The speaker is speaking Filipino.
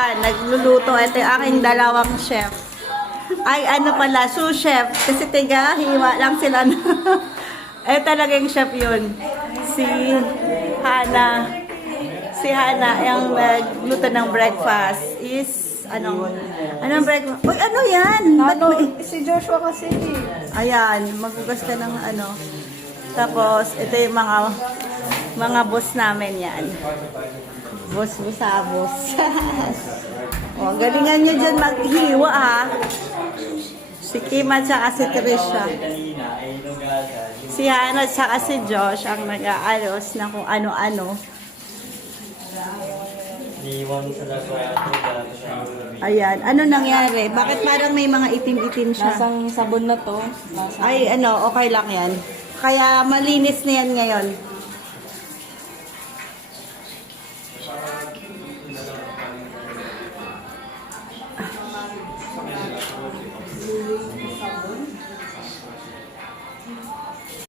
Ayan, nagluluto. Ito yung aking dalawang chef. Ay, ano pala, sous chef. Kasi tiga, hiwa lang sila. Talagang chef yun. Si Hana. Si Hana, yung nagluto ng breakfast is, anong breakfast? Uy, ano yan? Si Joshua kasi. Ayan, magugas ka ng ano. Tapos, ito yung mga boss namin yan. Boss-busabos. O, galingan nyo dyan maghiwa, ha? Si Kim at saka si Trisha. Si Hannah at saka si Josh ang nag-aalos na kung ano-ano. Ayan, ano nangyari? Bakit parang may mga itim-itim siya? Nasang sabon na to. Ay, okay lang yan. Kaya malinis na yan ngayon.